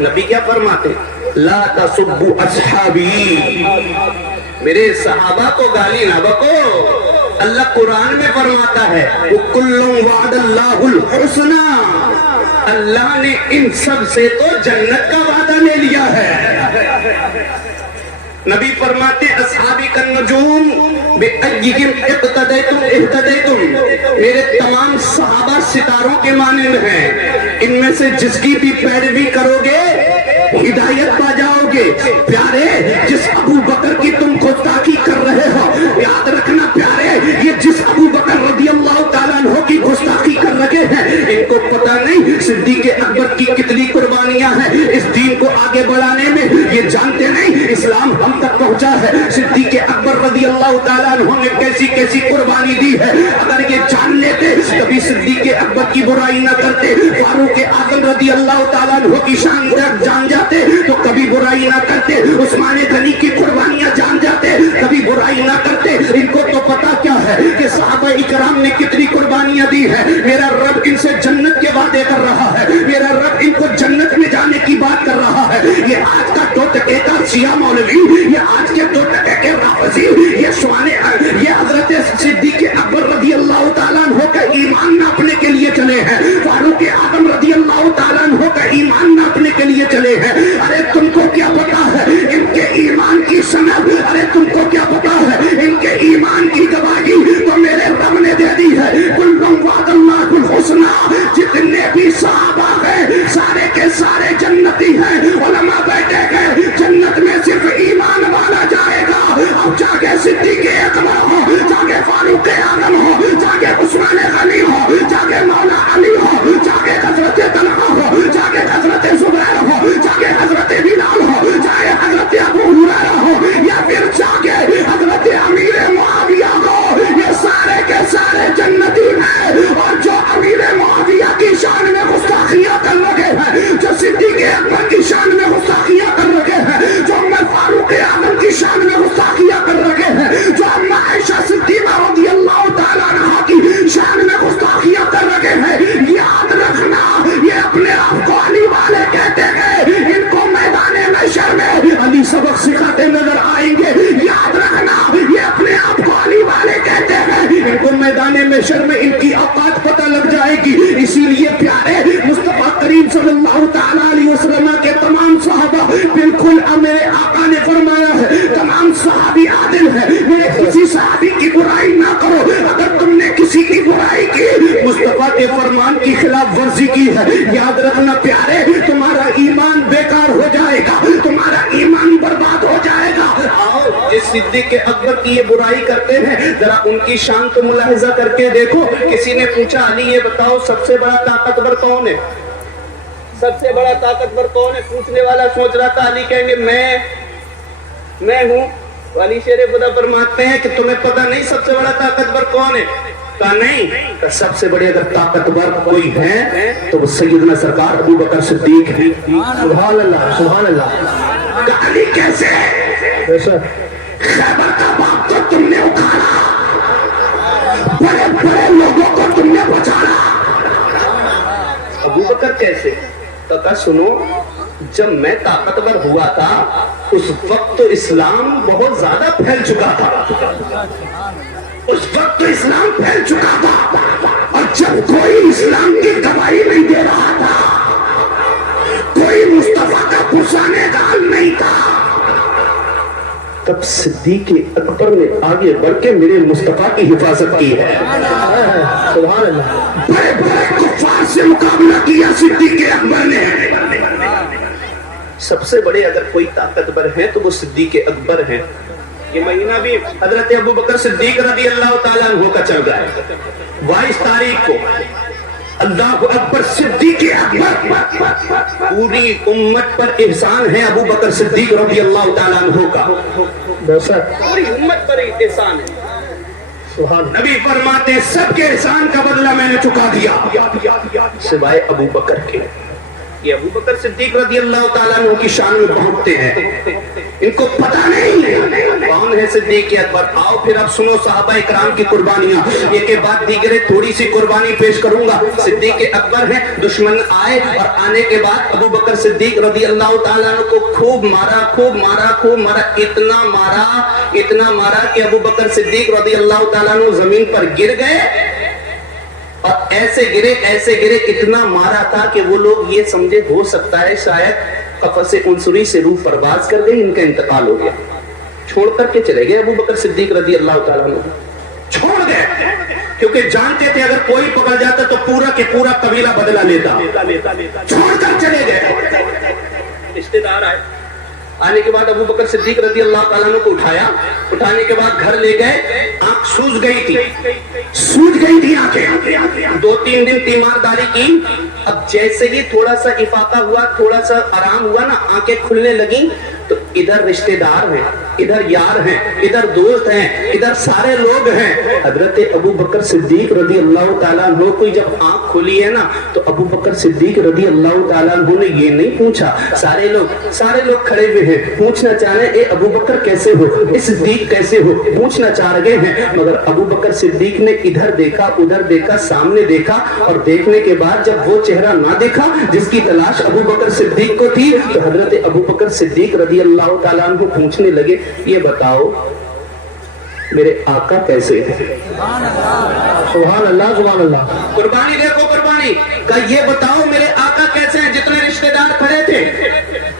نبی کیا فرماتے لا تسبوا اصحابی، میرے صحابہ کو گالی نہ بکو. اللہ قرآن میں فرماتا ہے وَكُلٌّ وَعَدَ اللَّهُ الْحُسْنَى، اللہ نے ان سب سے تو جنت کا وعدہ لے لیا ہے. نبی فرماتے اصحابی کا نجوم بِأَيِّهِمْ اقْتَدَيْتُمْ اهْتَدَيْتُمْ، میرے تمام صحابہ ستاروں کے مانند ہیں، ان میں سے جس کی بھی پیروی کرو گے ہدایت پا جاؤ گے. پیارے جس ابو بکر کی تم گستاخی کر رہے ہو، یاد رکھنا پیارے یہ جس ابو بکر رضی اللہ تعالیٰ عنہ کی گستاخی کر رہے ہیں ان کو پتہ نہیں صدیق اکبر کی کتنی قربانیاں ہیں اس دین کو آگے بڑھانے میں. یہ جانتے نہیں اسلام ہم تک پہنچا ہے صدیق اکبر رضی اللہ تعالیٰ عنہ نے کیسی کیسی قربانی دی ہے. اگر یہ جان لیتے کبھی صدیق اکبر کی برائی نہ کرتے، فاروق اعظم رضی اللہ تعالیٰ عنہ کی شان تک جان جاتے تو کبھی برائی نہ کرتے. عثمان غنی کی قربانیاں جان جاتے کبھی برائی نہ کرتے. ان کو تو پتا کیا ہے کہ صحابہ اکرام نے کتنی قربانیاں دی ہیں. میرا رب ان سے جنت کے وعدے کر رہا ہے، میرا رب ان کو جنت میں جانے کی بات کر رہا ہے. یہ آج کا 2 ٹکے کا شیعہ مولوی، یہ آج کے 2 ٹکے کے رافضی، یہ حضرت صدیق اکبر رضی اللہ تعالیٰ عنہ کا ایمان ناپنے کے لیے چلے ہیں، فاروق اعظم رضی اللہ تعالیٰ عنہ کا ایمان ناپنے کے لیے چلے ہیں. ارے تم کو کیا پتا ہے ان کے ایمان کی سند، ارے تم کو کیا پتا ہے ان کے ایمان کی گواہی تو میرے رب نے دے دی ہے. کلٌ وعد اللَّهُ الْحُسْنَى، جتنے بھی صحابہ ہیں سارے کے سارے جنتی ہیں. علماء بیٹھے گئے جنت میں صرف ایمان والا جائے گا. اب جاگے صدیق اکبر ہو، جاگے فاروق اعظم ہو، جاگے عثمان غنی ہو، جاگے مولا علی ہو، جاگے حضرت طلحہ ہو، جاگے حضرت زبیر ہو، جاگے حضرت بلال ہو، جاگے حضرت ابو ہریرہ ہو، یا پھر جاگے حضرت امیر معاویہ ہو، یہ سارے کے سارے جنتی ہیں. اور جو امیر معاویہ کی شان میں گستاخیاں کر رہے ہیں، جو صدیق اکبر کی شان میں گستاخیاں کر رہے ہیں، جو عمر فاروق اعظم کی شان میں گستاخیاں کر رہے ہیں، جو اما عائشہ صدیقہ رضی اللہ تعالیٰ عنہا کی شان میں گستاخیاں کر رہے ہیں، یاد رکھنا یہ اپنے آپ کو علی والے کہتے ہیں. ان کو میدان محشر میں علی سبق سکھاتے نظر آئیں گے. یاد رکھنا یہ اپنے آپ کو علی والے کہتے ہیں، ان کو میدان محشر میں ان کی اوقات پتہ لگ جائے گی. اسی لیے پیارے مصطفیٰ کریم صلی اللہ تعالیٰ علیہ وسلم کے تمام صحابہ بالکل میرے آقا نے فرمایا ہے تمام صحابی عادل ہیں. میرے کسی صحابی کی برائی نہ کرو. اگر تم نے کسی کی برائی کی مصطفیٰ کے فرمان کی خلاف ورزی کی ہے، یاد رکھنا پیارے تمہارا ایمان بیکار ہو جائے گا، تمہارا ایمان برباد ہو جائے گا. آؤ جس صدیق اکبر کی یہ برائی کرتے ہیں ذرا ان کی شان کو ملاحظہ کر کے دیکھو. کسی نے پوچھا علی یہ بتاؤ سب سے بڑا طاقتور کون ہے؟ سب سے بڑا طاقتور کون ہے؟ پوچھنے والا سوچ رہا تھا علی کہیں گے میں ہوں. علی شیر خدا فرماتے ہیں کہ تمہیں پتہ نہیں سب سے بڑا طاقتور کون ہے؟ کہا نہیں، کہ سب سے بڑے اگر طاقتور کوئی ہے تو وہ سیدنا سرکار ابو بکر صدیق ہے. سبحان اللہ سبحان اللہ. کہ علی کیسے؟ خیبر کا باغ کو تم نے اکھاڑا، بڑے بڑے لوگوں کو تم نے بچانا. ابو بکر کیسے؟ کہا سنو جب میں طاقتور ہوا تھا اس وقت تو اسلام بہت زیادہ پھیل چکا تھا، اس وقت تو اسلام پھیل چکا تھا. اور جب کوئی اسلام کی گواہی نہیں دے رہا تھا، کوئی مصطفیٰ کا پرسانے کا حل نہیں تھا، تب صدیق اکبر نے آگے بڑھ کے میرے مصطفیٰ کی حفاظت کی ہے. سبحان اللہ. بڑے بڑے کفار سے مقابلہ کیا صدیق اکبر نے. سب سے بڑے اگر کوئی طاقتور ہے تو وہ صدیق اکبر ہیں. یہ مہینہ بھی حضرت ابو بکر صدیق رضی اللہ تعالیٰ عنہ کا چل رہا ہے. 22 تاریخ کو اللہ اکبر صدیق اکبر، پوری امت پر احسان ہے ابو بکر صدیق رضی اللہ تعالیٰ عنہ کا، پوری امت پر احسان ہے. نبی فرماتے ہیں سب کے احسان کا بدلہ میں نے چکا دیا سوائے ابو بکر کے. یہ ابو بکر صدیق رضی اللہ تعالیٰ عنہ کی شان میں پہنچتے ہیں. ان کو پتہ نہیں کون ہے صدیق اکبر. آؤ پھر اب سنو صحابہ اکرام کی قربانیاں. ایک کے بعد دیگرے تھوڑی سی قربانی پیش کروں گا. صدیق اکبر ہیں, دشمن آئے اور آنے کے بعد ابو بکر صدیق رضی اللہ تعالیٰ عنہ کو خوب مارا, اتنا مارا کہ ابو بکر صدیق رضی اللہ تعالیٰ عنہ زمین پر گر گئے. اور ایسے گرے اتنا مارا تھا کہ وہ لوگ یہ سمجھے ہو سکتا ہے شاید قفس عنصری سے روح پرواز کر گئی, ان کا انتقال ہو گیا. چھوڑ کر کے چلے گئے ابو بکر صدیق رضی اللہ تعالیٰ عنہ, چھوڑ گئے, کیونکہ جانتے تھے اگر کوئی پکڑ جاتا تو پورا کے پورا قبیلہ بدلہ لیتا. چھوڑ کر چلے گئے. رشتے دار آئے, آنے کے بعد ابو بکر صدیق رضی اللہ تعالیٰ عنہ کو اٹھانے کے بعد گھر لے گئے. آنکھ سوج گئی تھی آنکھیں. 2-3 دن تیمارداری کی. اب جیسے ہی تھوڑا سا افاقہ ہوا, تھوڑا سا آرام ہوا نا, آنکھیں کھلنے لگیں تو ادھر رشتے دار ہیں, ادھر یار ہیں, ادھر دوست ہیں, ادھر سارے لوگ ہیں. حضرت ابو بکر صدیق رضی اللہ تعالیٰ عنہ کو جب آنکھ کھلی ہے نا تو ابو بکر صدیق رضی اللہ تعالیٰ عنہ نے یہ نہیں پوچھا. سارے لوگ کھڑے ہوئے ہیں, پوچھنا چاہ رہے ہیں اے ابو بکر کیسے ہو, اے صدیق کیسے ہو, پوچھنا چاہ رہے ہیں. مگر ابو بکر صدیق نے ادھر دیکھا, ادھر دیکھا, سامنے دیکھا, اور دیکھنے کے بعد جب وہ چہرہ نہ دیکھا جس کی تلاش ابو بکر صدیق کو تھی, تو حضرت ابو بکر صدیق رضی اللہ تعالیٰ عنہ پوچھنے لگے, یہ بتاؤ میرے آقا کیسے ہیں؟ سبحان اللہ, سبحان اللہ. قربانی دیکھو, قربانی کا یہ بتاؤ میرے آقا کیسے ہیں. جتنے رشتے دار کھڑے تھے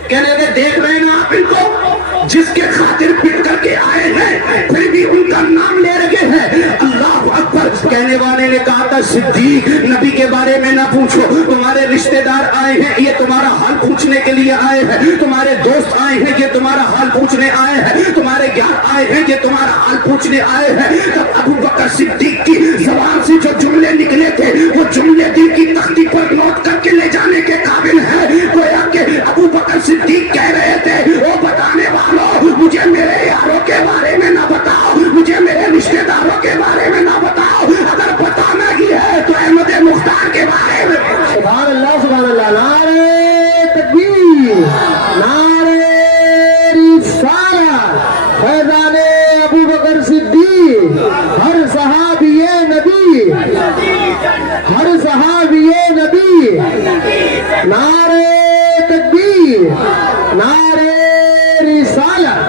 کہنے لگے, دیکھ رہے ہیں نا آپ ان کو, جس کے خاطر پٹ کر کے آئے ہیں پھر بھی ان کا نام لے رہے ہیں. اللہ اکبر. کہنے والے نے کہا تھا صدیق نبی کے بارے میں نہ پوچھو, تمہارے رشتے دار آئے ہیں یہ تمہارا حال پوچھنے کے لیے آئے ہیں, تمہارے دوست آئے ہیں یہ تمہارا حال پوچھنے آئے ہیں, تمہارے یار آئے ہیں یہ تمہارا حال پوچھنے آئے ہیں. تب ابو بکر صدیق کی زبان سے جو جملے نکلے تھے وہ جملے دل کی تختی پر نوٹ کر کے لے جانے کے قابل ہے. گویا کہ ابو بکر صدیق کہہ رہے تھے, وہ بتانے والوں مجھے میرے یاروں کے بارے میں نہ بتاؤ, مجھے میرے رشتے داروں کے بارے میں نہ بتاؤ, اگر بتانا ہی ہے تو احمد مختار کے بارے میں. سبحان اللہ, سبحان اللہ. نعرہ تکبیر, نعرہ رسالت, فیضان ابو بکر صدیق, ہر صحابی نبی, ہر صحابی نبی. نعرہ تکبیر, نعرہ رسالت.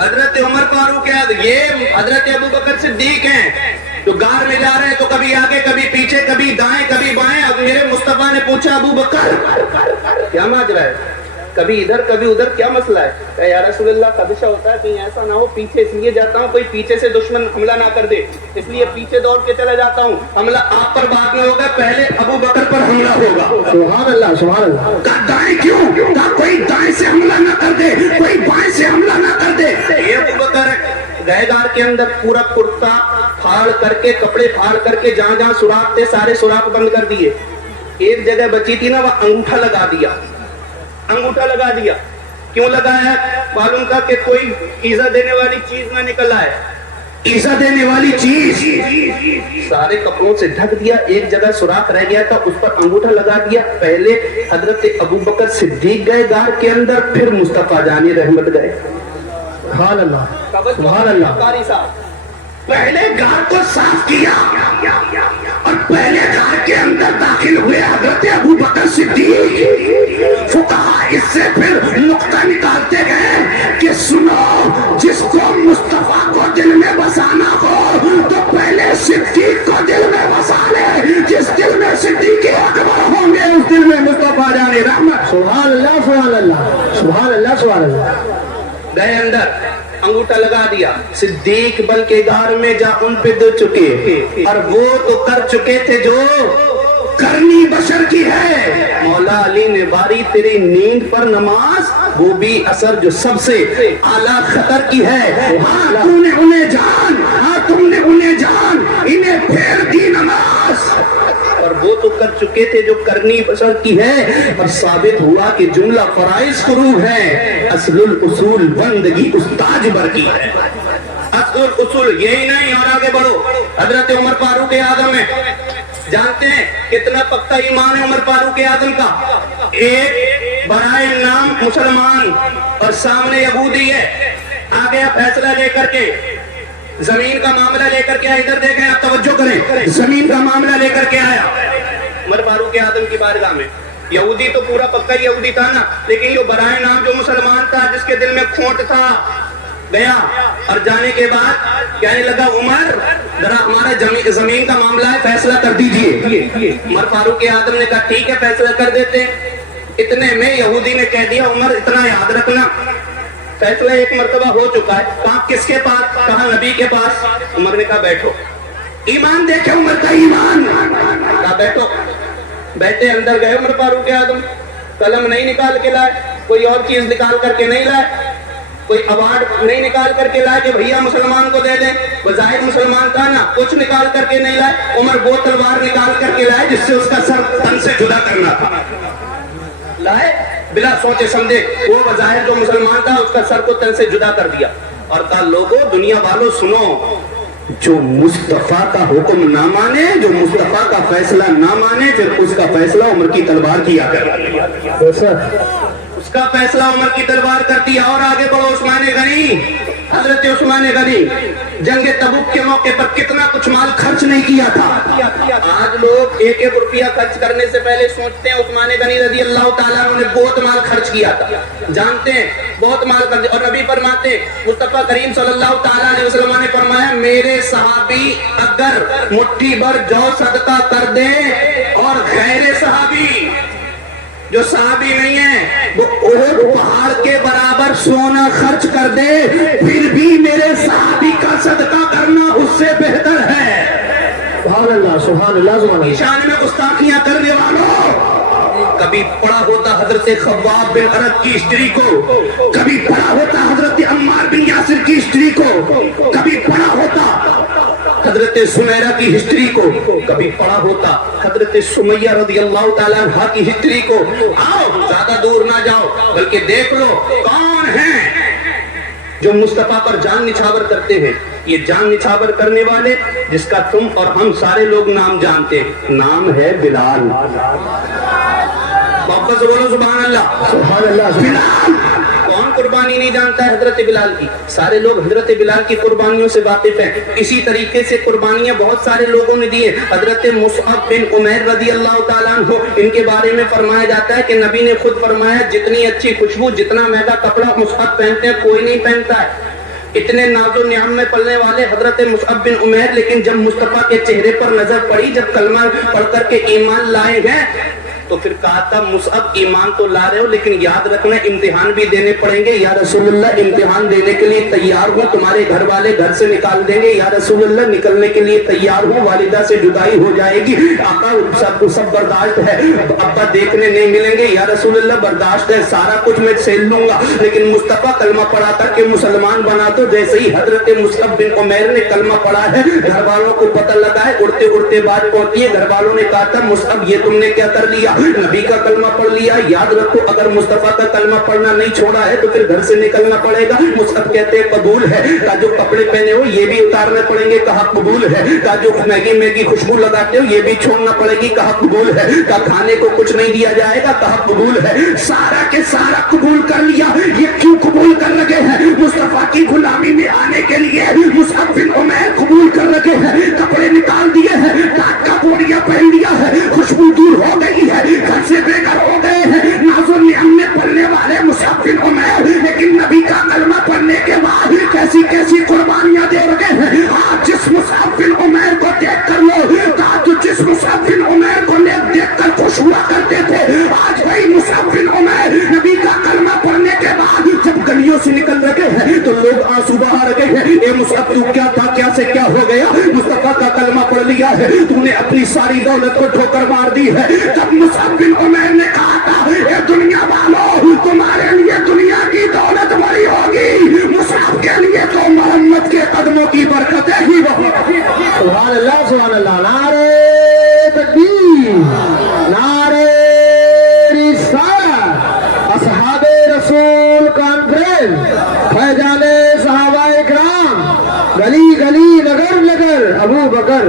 حضرت عمر فاروق ہے, یہ حضرت ابو بکر صدیق ہیں جو گار میں جا رہے ہیں تو کبھی آگے کبھی پیچھے, کبھی دائیں کبھی بائیں. اب میرے مصطفیٰ نے پوچھا, ابو بکر کیا ماجرا ہے, کبھی ادھر کبھی ادھر, کیا مسئلہ ہے؟ کہ یا رسول اللہ خدشہ ہوتا ہے کہیں ایسا نہ ہو, پیچھے اس لیے جاتا ہوں کوئی پیچھے سے دشمن حملہ نہ کر دے, اس لیے پیچھے دوڑ کے چلا جاتا ہوں. حملہ آپ پر بعد میں ہوگا, پہلے ابو بکر پر حملہ ہوگا. سبحان اللہ, سبحان اللہ. دائیں کیوں, کوئی دائیں سے حملہ نہ کر دے, کوئی بائیں سے حملہ نہ کر دے. یہ ابو بکر گئے گار کے اندر پورا کرتا پھاڑ کر کے, کپڑے پھاڑ کر کے, جہاں جہاں سوراخ تھے سارے سوراخ بند کر دیے. ایک جگہ بچی تھی نا, وہ انگوٹھا لگا دیا. انگوٹھا لگا دیا. کیوں لگایا؟ معلوم تھا کہ کوئی ایزا دینے والی چیز نہ نکل آئے. ایزا دینے والی چیز. سارے کپڑوں سے ڈھک دیا, ایک جگہ سوراخ رہ گیا تھا اس پر انگوٹھا لگا دیا. پہلے حضرت ابو بکر صدیق گئے گار کے اندر, پھر مصطفیٰ جانی رحمت گئے. سبحان اللہ, سبحان اللہ. پہلے گھر کو صاف کیا اور پہلے گھر کے اندر داخل ہوئے حضرت ابو بکر صدیق. فقہا اس سے پھر نقطہ نکالتے گئے کہ سنو, جس کو مصطفیٰ کو دل میں بسانا ہو تو پہلے صدیق کو دل میں بسا لے. جس دل میں صدیق اکبر ہوں گے اس دل میں مصطفیٰ جان رحمت. سبحان اللہ, سبحان اللہ, سبحان اللہ, سبحان اللہ. گئے اندر, انگوٹھا لگا دیا. صدیق بلکہ گار میں جا ان پہ دو چکے, اور وہ تو کر چکے تھے جو کرنی بشر کی ہے. مولا علی نے باری تیری نیند پر نماز, وہ بھی اثر جو سب سے اعلیٰ خطر کی ہے. ہاں تم نے انہیں جان, ہاں تم نے انہیں جان, انہیں پھیر دی نماز. اور وہ تو کر چکے تھے جو کرنی بشر کی ہے. اور ثابت ہوا کہ جملہ فرائض فروغ ہے, اصل الاصول بندگی استاج بر کی ہے. اصل الاصول یہی نہیں, اور آگے بڑھو. حضرت عمر فاروق اعظم ہے, جانتے ہیں کتنا پختہ ایمان ہے عمر فاروق اعظم کا؟ ایک برائے نام مسلمان اور سامنے یہودی ہے، آ گیا فیصلہ لے کر کے، زمین کا معاملہ لے کر کے آیا، ادھر دیکھیں آپ توجہ کریں، زمین کا معاملہ لے کر کے آیا عمر فاروق اعظم کی بارگاہ میں۔ یہودی تو پورا پکا یہودی تھا نا، لیکن یہ برائے نام جو مسلمان تھا، جس کے دل میں کھوٹ تھا، گیا اور جانے کے بعد کہنے لگا عمر ذرا ہمارا زمین کا معاملہ ہے، فیصلہ کر دیجئے۔ عمر فاروق اعظم نے کہا ٹھیک ہے فیصلہ کر دیتے ہیں۔ اتنے میں یہودی نے کہہ دیا عمر اتنا یاد رکھنا فیصلہ ایک مرتبہ ہو چکا ہے، کہا کس کے پاس؟ کہا نبی کے پاس۔ عمر نے کہا بیٹھو، ایمان دیکھے عمر کا ایمان، کہا بیٹھو۔ بیٹھے، اندر گئے عمر فاروق اعظم، قلم نہیں نکال کے لائے، کوئی اور چیز نکال کر کے نہیں لائے، کوئی اوارڈ نہیں نکال کر کے لائے کہ بھیا مسلمان کو دے دیں، بظاہر مسلمان تھا نا، کچھ نکال کر کے نہیں لائے۔ عمر وہ تلوار نکال کر کے لائے جس سے اس کا سر تن سے جدا کرنا تھا، لائے بلا سوچے سمجھے، وہ بظاہر جو مسلمان تھا اس کا سر کو تن سے جدا کر دیا اور کہا لوگوں دنیا والوں سنو، جو مصطفیٰ کا حکم نہ مانے، جو مصطفیٰ کا فیصلہ نہ مانے، پھر اس کا فیصلہ عمر کی تلوار کیا کر، اس کا فیصلہ عمر کی تلوار کر دیا۔ اور آگے بڑھو، عثمان غنی، حضرت عثمان غنی جنگ تبوک کے موقع پر کتنا کچھ مال خرچ نہیں کیا تھا۔ آج لوگ ایک ایک روپیہ خرچ کرنے سے پہلے سوچتے ہیں عثمان غنی رضی اللہ تعالیٰ عنہ نے بہت مال خرچ کیا تھا، جانتے ہیں بہت مال خرچ۔ اور نبی فرماتے، مصطفیٰ کریم صلی اللہ تعالیٰ علیہ وسلم نے فرمایا میرے صحابی اگر مٹھی بھر جو صدقہ کر دیں اور غیر صحابی جو صحابی نہیں ہے وہ احد پہاڑ کے برابر سونا خرچ کر دے، پھر بھی میرے صحابی کا صدقہ کرنا اس سے بہتر ہے۔ سبحان اللہ سبحان اللہ سبحان اللہ۔ شان میں گستاخیاں کرنے والوں، کبھی پڑا ہوتا حضرت خباب بن ارد کی ہسٹری کو، کبھی پڑا ہوتا حضرت عمار بن یاسر کی ہسٹری کو، کبھی پڑا ہوتا حضرت سمیرہ کی ہسٹری کو، کبھی پڑا ہوتا حضرت سمیہ رضی اللہ تعالیٰ عنہ کی ہسٹری کو۔ آؤ زیادہ دور نہ جاؤ بلکہ دیکھ لو کون ہیں جو مصطفیٰ پر جان نچھاور کرتے ہیں۔ یہ جان نچھاور کرنے والے جس کا تم اور ہم سارے لوگ نام جانتے ہیں، نام ہے بلال۔ واپس بولو سبحان اللہ سبحان اللہ سبحان اللہ۔ کون قربانی نہیں جانتا ہے حضرت بلال کی؟ سارے لوگ حضرت بلال کی قربانیوں سے واقف ہیں۔ اسی طریقے سے قربانیاں بہت سارے لوگوں نے دی ہیں۔ حضرت مصعب بن عمیر رضی اللہ تعالیٰ عنہ، ان کے بارے میں فرمایا جاتا ہے کہ نبی نے خود فرمایا جتنی اچھی خوشبو، جتنا مہنگا کپڑا مصعب پہنتے ہیں کوئی نہیں پہنتا ہے۔ اتنے ناز و نعم میں پلنے والے حضرت مصعب بن عمیر، لیکن جب مصطفیٰ کے چہرے پر نظر پڑی، جب کلمہ پڑھ کر کے ایمان لائے گئے تو پھر کہا تھا مصعب ایمان تو لا رہے ہو لیکن یاد رکھنا امتحان بھی دینے پڑیں گے۔ یا رسول اللہ امتحان دینے کے لیے تیار ہوں، تمہارے گھر والے گھر سے نکال دیں گے۔ یا رسول اللہ نکلنے کے لیے تیار ہوں، والدہ سے جدائی ہو جائے گی۔ آقا سب برداشت ہے، ابا دیکھنے نہیں ملیں گے۔ یا رسول اللہ برداشت ہے، سارا کچھ میں سہل لوں گا، لیکن مصطفیٰ کلمہ پڑھا کر کے مسلمان بنا تو جیسے ہی حضرت مصعب بن عمیر نے کلمہ پڑھا ہے، گھر والوں کو پتہ لگا ہے، اڑتے اڑتے بات پہنچی ہے۔ گھر والوں نے کہا تھا مصعب یہ تم نے کیا کر لیا؟ نبی کا کلمہ پڑھ لیا۔ یاد رکھو اگر مصطفیٰ کا کلمہ پڑھنا نہیں چھوڑا ہے تو پھر گھر سے نکلنا پڑے گا۔ مصعب کہتے ہیں قبول ہے، کہا جو کپڑے پہنے ہو یہ بھی اتارنے پڑیں گے، کہا قبول ہے۔ کہا جو میگی خوشبو لگاتے ہو یہ بھی چھوڑنا پڑے گی، کہا قبول ہے۔ کہا کھانے کو کچھ نہیں دیا جائے گا، کہا قبول ہے۔ سارا کے سارا قبول کر لیا۔ یہ کیوں قبول کر رکھے ہیں؟ مصطفیٰ کی غلامی میں آنے کے لیے مصعب بن عمیر قبول کر رکھے ہیں، کپڑے نکال دیے ہیں، ٹاٹ کا بوریا پہن لیا ہے، خوشبو دور ہو گئی ہے، گھر سے بے گھر ہو گئے ہیں، ناز و نعم میں پلنے والے مصعب بن عمیر، لیکن نبی کا کلمہ پڑھنے کے بعد کیسی کیسی قربانیاں دے رکھے ہیں۔ آج جس مصعب بن عمیر کو دیکھ کر لو، آج جس مصعب بن عمیر کو دیکھ کر خوش ہوا کرتے تھے، آج وہی مصعب بن عمیر نبی کا کلمہ پڑھنے کے بعد جب گلیوں سے نکل رکھے ہیں تو لوگ آنسو بہا رکھے ہیں، اے مصعب تو کیا تھا، کیا سے کیا ہو گیا؟ مصطفیٰ کا کلمہ پڑھ لیا ہے، تو نے اپنی ساری دولت کو ٹھوکر مار دی ہے۔ جب مصعب بن عمیر نے کہا تھا اے دنیا والو تمہارے لیے دنیا کی دولت بڑی ہوگی، مصعب کے لیے تو محمد کے قدموں کی برکتیں ہی بہت۔ سبحان اللہ سبحان اللہ۔ نعرہ تکبیر، نعرہ رسالت، اصحاب رسول کانفرنس، فیضان صحابہ اکرام، گلی گلی نگر نگر ابو بکر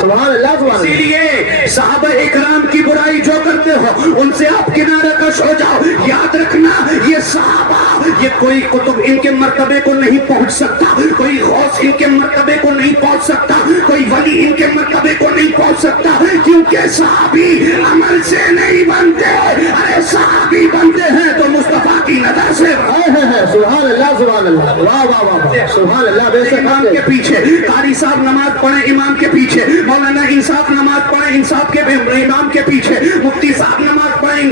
سبحان اللہ سبحان اسی اللہ لیے صحابہ اکرام کی برائی جو کرتے ہو ان سے آپ کنارہ کش ہو جاؤ. یاد رکھنا یہ صحابہ یہ کوئی قطب ان کے مرتبے کو نہیں پہنچ سکتا, کوئی غوث ان کے مرتبے کو نہیں پہنچ سکتا, کوئی ولی ان کے مرتبے کو نہیں پہنچ سکتا, کیونکہ صحابی عمل سے نہیں بنتے. ارے صحابی بنتے ہیں تو مصطفیٰ کی نظر سے. سبحان اللہ سبحان اللہ واہ واہ واہ سبحان اللہ. بے شک امام کے پیچھے قاری صاحب نماز پڑھیں امام کے پیچھے, مولانا انصاف نماز پڑھیں انصاف کے امام کے پیچھے, مفتی صاحب نماز پڑھیں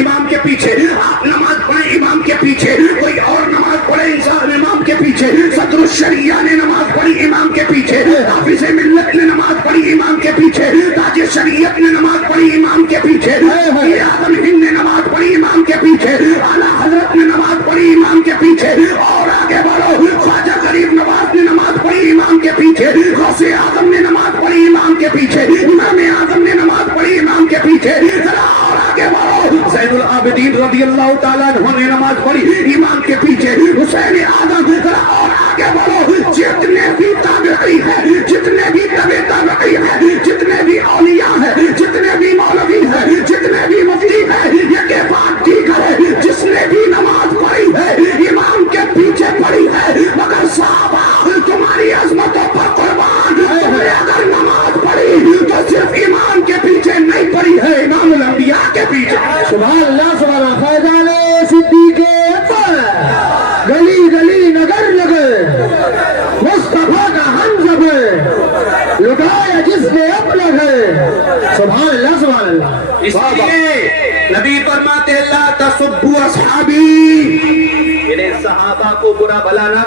امام کے پیچھے, آپ نماز پڑھیں امام کے پیچھے, کوئی اور نماز پڑھے امام کے پیچھے, صدر الشریعہ نے نماز پڑھی امام کے پیچھے, حافظ ملت نے نماز پڑھی امام کے پیچھے, تاج شریعت نے نماز پڑھی امام کے پیچھے, اعظم ہند نے نماز پڑھی امام کے پیچھے, اعلیٰ حضرت نے نماز پڑھی امام کے پیچھے, اور آگے بڑھو خواجہ غریب نواز نے نماز پڑھی امام کے پیچھے, غوث اعظم نے نماز پڑھی امام کے پیچھے, امام اعظم نے نماز پڑھی امام کے پیچھے, ذرا اور آگے بڑھو زین العابدین رضی اللہ تعالیٰ عنہ نے نماز پڑھی امام کے پیچھے, حسین اعظم, ذرا اور آگے بڑھو جتنے بھی تابعی ہیں, جتنے بھی تبع تابعی ہیں, جتنے بھی اولیاء ہیں, جتنے بھی مولوی ہیں, جتنے بھی مفتی ہیں, یہ بات ٹھیک ہے جس نے بھی نماز پڑھی ہے امام کے پیچھے پڑھی ہے, مگر صحابہ تمہاری عظمتوں پر قربان, تم نے اگر نماز پڑھی تو صرف امام کے پیچھے نہیں پڑھی ہے, امام الانبیاء کے پیچھے. سبحان اللہ سبحان اللہ. فیضان صدیق اکبر, گلی گلی نگر نگر مصطفیٰ کا ہم زبر لٹایا جس نے ابلغ ہے. سبحان اللہ سبحان اللہ. اس لیے نبی فرماتے لا تسبوا اصحابی, میرے صحابہ کو برا بھلا نہ